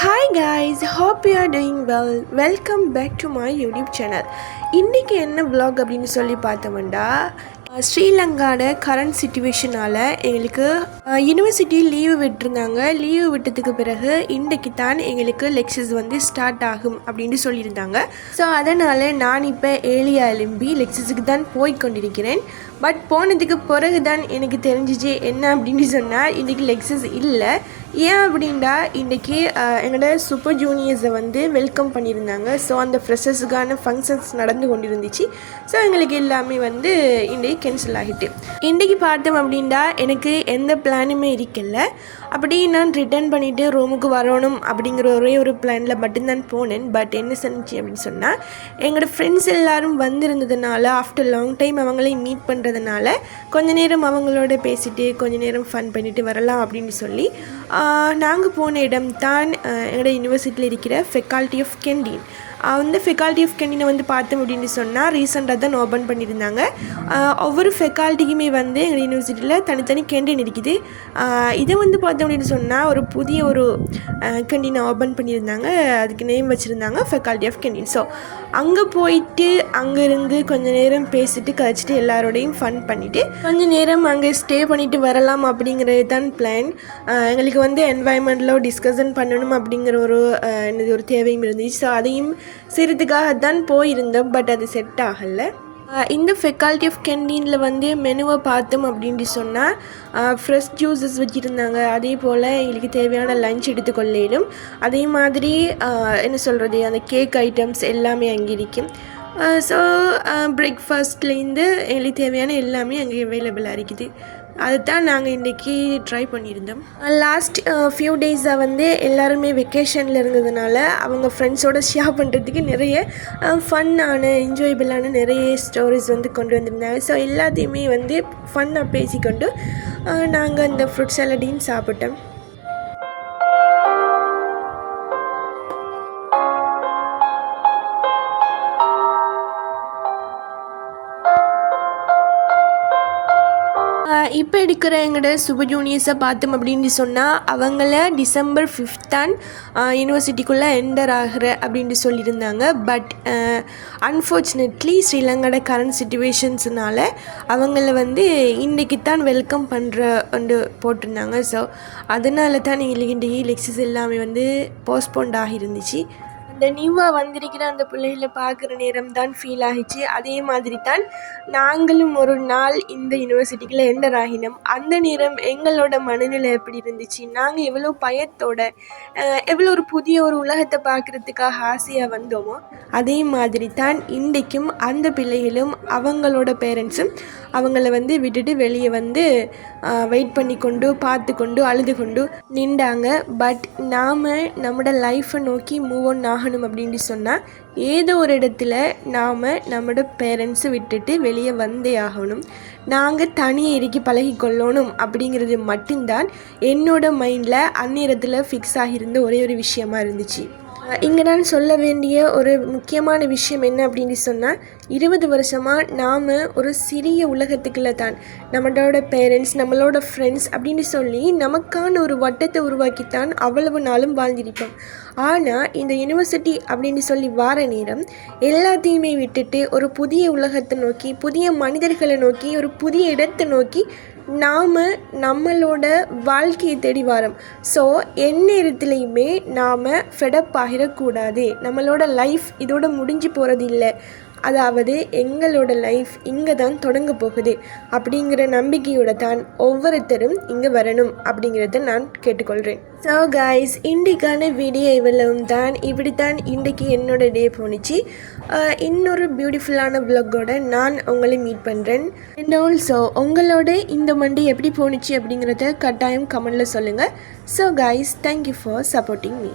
Hi guys, hope you are doing well. Welcome back to my YouTube channel. இன்றைக்கி என்ன vlog அப்படின்னு சொல்லி பார்த்தோம்னா ஸ்ரீலங்காவோட கரண்ட் சிச்சுவேஷனால் எங்களுக்கு யூனிவர்சிட்டி லீவு விட்டுருந்தாங்க. லீவு விட்டதுக்கு பிறகு இன்றைக்கு தான் எங்களுக்கு லெக்சர்ஸ் வந்து ஸ்டார்ட் ஆகும் அப்படின்னு சொல்லியிருந்தாங்க. ஸோ அதனால் நான் இப்போ ஏலியா எழும்பி லெக்சர்ஸுக்கு தான் போய் கொண்டிருக்கிறேன். பட் போனதுக்கு பிறகு தான் எனக்கு தெரிஞ்சிச்சு என்ன அப்படின்னு சொன்னால் இன்றைக்கி லெக்சர்ஸ் இல்லை. ஏன் அப்படின்டா இன்றைக்கி எங்களோட சூப்பர் ஜூனியர்ஸை வந்து வெல்கம் பண்ணியிருந்தாங்க. ஸோ அந்த ஃப்ரெஷர்ஸுக்கான ஃபங்க்ஷன்ஸ் நடந்து கொண்டிருந்துச்சு. ஸோ எங்களுக்கு எல்லாமே வந்து இன்றைக்கி கேன்சல் ஆகிட்டு. இன்றைக்கி பார்த்தோம் அப்படின்டா எனக்கு எந்த பிளானுமே இருக்கல. அப்படி நான் ரிட்டர்ன் பண்ணிவிட்டு ரூமுக்கு வரணும் அப்படிங்கிற ஒரே ஒரு பிளானில் மட்டும்தான் போனேன். பட் என்ன செஞ்சு அப்படின்னு சொன்னால் எங்களோட ஃப்ரெண்ட்ஸ் எல்லோரும் வந்திருந்ததுனால ஆஃப்டர் லாங் டைம் அவங்களையும் மீட் பண்ணுறதுனால கொஞ்ச நேரம் அவங்களோட பேசிட்டு கொஞ்ச நேரம் ஃபன் பண்ணிவிட்டு வரலாம் அப்படின்னு சொல்லி நாங்கள் போன இடம் தான் எங்களோட யூனிவர்சிட்டியில் இருக்கிற ஃபெக்கல்ட்டி ஆஃப் கேண்டீன். அந்த ஃபெக்கல்ட்டி ஆஃப் கேண்டீனை வந்து பார்த்தோம் அப்படின்னு சொன்னால் ரீசெண்டாக தான் ஓப்பன் பண்ணியிருந்தாங்க. ஒவ்வொரு ஃபெக்கல்ட்டிக்குமே வந்து எங்கள் யூனிவர்சிட்டியில் தனித்தனி கேண்டீன் இருக்குது. இதை வந்து பார்த்தோம் அப்படின்னு சொன்னால் ஒரு புதிய ஒரு கேண்டீனை ஓப்பன் பண்ணியிருந்தாங்க. அதுக்கு நேம் வச்சுருந்தாங்க ஃபெக்கல்ட்டி ஆஃப் கேண்டீன். ஸோ அங்கே போயிட்டு அங்கேருந்து கொஞ்சம் நேரம் பேசிட்டு கழிச்சிட்டு எல்லாரோடையும் ஃபன் பண்ணிவிட்டு கொஞ்சம் நேரம் அங்கே ஸ்டே பண்ணிவிட்டு வரலாம் அப்படிங்கிறது தான் பிளான். எங்களுக்கு வந்து என்வாயன்மெண்ட்டில் டிஸ்கஷன் பண்ணணும் அப்படிங்கிற ஒரு ஒரு தேவையும் இருந்துச்சு. ஸோ அதையும் செய்கிறதுக்காக தான் போயிருந்தோம். பட் அது செட் ஆகலை. இந்த ஃபெக்கல்ட்டி ஆஃப் கேண்டீனில் வந்து மெனுவை பார்த்தோம் அப்படின்ட்டு சொன்னால் ஃப்ரெஷ் ஜூஸஸ் வச்சுருந்தாங்க. அதே போல் எங்களுக்கு தேவையான லஞ்ச் எடுத்துக்கொள்ளையிலும் அதே மாதிரி என்ன சொல்கிறது அந்த கேக் ஐட்டம்ஸ் எல்லாமே அங்கே இருக்கும். ஸோ பிரேக்ஃபாஸ்ட்லேருந்து எங்களுக்கு தேவையான எல்லாமே அங்கே அவைலபிளாக இருக்குது. அதுதான் நாங்கள் இன்றைக்கி ட்ரை பண்ணியிருந்தோம். லாஸ்ட் ஃபியூ டேஸாக வந்து எல்லாருமே வெக்கேஷனில் இருந்ததுனால அவங்க ஃப்ரெண்ட்ஸோடு ஷேர் பண்ணுறதுக்கு நிறைய ஃபன்னான என்ஜாயபிளான நிறைய ஸ்டோரிஸ் வந்து கொண்டு வந்திருந்தாங்க. ஸோ எல்லாத்தையுமே வந்து ஃபன்னாக பேசிக்கொண்டு நாங்கள் அந்த ஃப்ரூட் சாலடையும் சாப்பிட்டோம். இப்போ எடுக்கிற எங்களோட சூப்பர் ஜூனியர்ஸை பார்த்தோம் அப்படின்னு சொன்னால் அவங்கள டிசம்பர் 5 தான் யூனிவர்சிட்டிக்குள்ளே என்டர் ஆகிற அப்படின்ட்டு சொல்லியிருந்தாங்க. பட் அன்ஃபார்ச்சுனேட்லி ஸ்ரீலங்காவோட கரண்ட் சிச்சுவேஷன்ஸ்னால் அவங்கள வந்து இன்றைக்கி தான் வெல்கம் பண்ணுறன்னு போட்டிருந்தாங்க. ஸோ அதனால தான் எங்களுக்கு லெக்சர்ஸ் எல்லாமே வந்து போஸ்ட்போண்ட் ஆகியிருந்துச்சு. அந்த நியூவாக வந்திருக்கிற அந்த பிள்ளைகளை பார்க்குற நேரம் தான் ஃபீல் ஆகிச்சு. அதே மாதிரி தான் நாங்களும் ஒரு நாள் இந்த யூனிவர்சிட்டிக்குள்ளே என்டர் ஆகினோம். அந்த நேரம் எங்களோட மனநிலை எப்படி இருந்துச்சு, நாங்கள் எவ்வளோ பயத்தோட எவ்வளோ ஒரு புதிய ஒரு உலகத்தை பார்க்குறதுக்காக ஆசையாக வந்தோமோ அதே மாதிரி தான் இன்றைக்கும் அந்த பிள்ளைகளும் அவங்களோட பேரண்ட்ஸும் அவங்கள வந்து விட்டுட்டு வெளியே வந்து வெயிட் பண்ணி கொண்டு பார்த்து கொண்டு அழுது கொண்டு நின்றாங்க. பட் நாம் நம்மளோட லைஃப்பை நோக்கி மூவ் ஆன் ஆகணும் அப்படின்னு சொன்னால் ஏதோ ஒரு இடத்துல நாம் நம்மளோட பேரண்ட்ஸை விட்டுட்டு வெளியே வந்தே ஆகணும். நாங்கள் தனியே இறுக்கி பழகிக்கொள்ளணும் அப்படிங்கிறது மட்டும்தான் என்னோட மைண்டில் அந்நேரத்தில் ஃபிக்ஸ் ஆகியிருந்த ஒரே ஒரு விஷயமா இருந்துச்சு. இங்கே நான் சொல்ல வேண்டிய ஒரு முக்கியமான விஷயம் என்ன அப்படின்னு சொன்னால் 20 வருஷமாக நாம் ஒரு சிறிய உலகத்துக்குள்ளே தான் நம்மளோட பேரண்ட்ஸ் நம்மளோட ஃப்ரெண்ட்ஸ் அப்படின்னு சொல்லி நமக்கான ஒரு வட்டத்தை உருவாக்கித்தான் அவ்வளவு நாளும் வாழ்ந்திருப்போம். ஆனால் இந்த யூனிவர்சிட்டி அப்படின்னு சொல்லி வார நேரம் எல்லாத்தையுமே விட்டுட்டு ஒரு புதிய உலகத்தை நோக்கி புதிய மனிதர்களை நோக்கி ஒரு புதிய இடத்தை நோக்கி நாம் நம்மளோட வாழ்க்கையை தேடி வரோம். ஸோ எந்நேரத்துலையுமே நாம் ஃபெடப் ஆகிடக்கூடாது. நம்மளோட லைஃப் இதோட முடிஞ்சு போகிறது இல்லை. அதாவது எங்களோட லைஃப் இங்கே தான் தொடங்க போகுது அப்படிங்கிற நம்பிக்கையோட தான் ஒவ்வொருத்தரும் இங்கே வரணும் அப்படிங்கிறத நான் கேட்டுக்கொள்கிறேன். ஸோ கைஸ், இன்றைக்கான வீடியோ இவ்வளவும் தான். இப்படித்தான் இன்றைக்கி என்னோட டே போணுச்சு. இன்னொரு பியூட்டிஃபுல்லான விலாகோட நான் உங்களை மீட் பண்ணுறேன். அண்ட் ஆல்சோ உங்களோட இந்த மண்டே எப்படி போணுச்சு அப்படிங்கிறத கட்டாயம் கமெண்டில் சொல்லுங்கள். So guys, thank you for supporting me.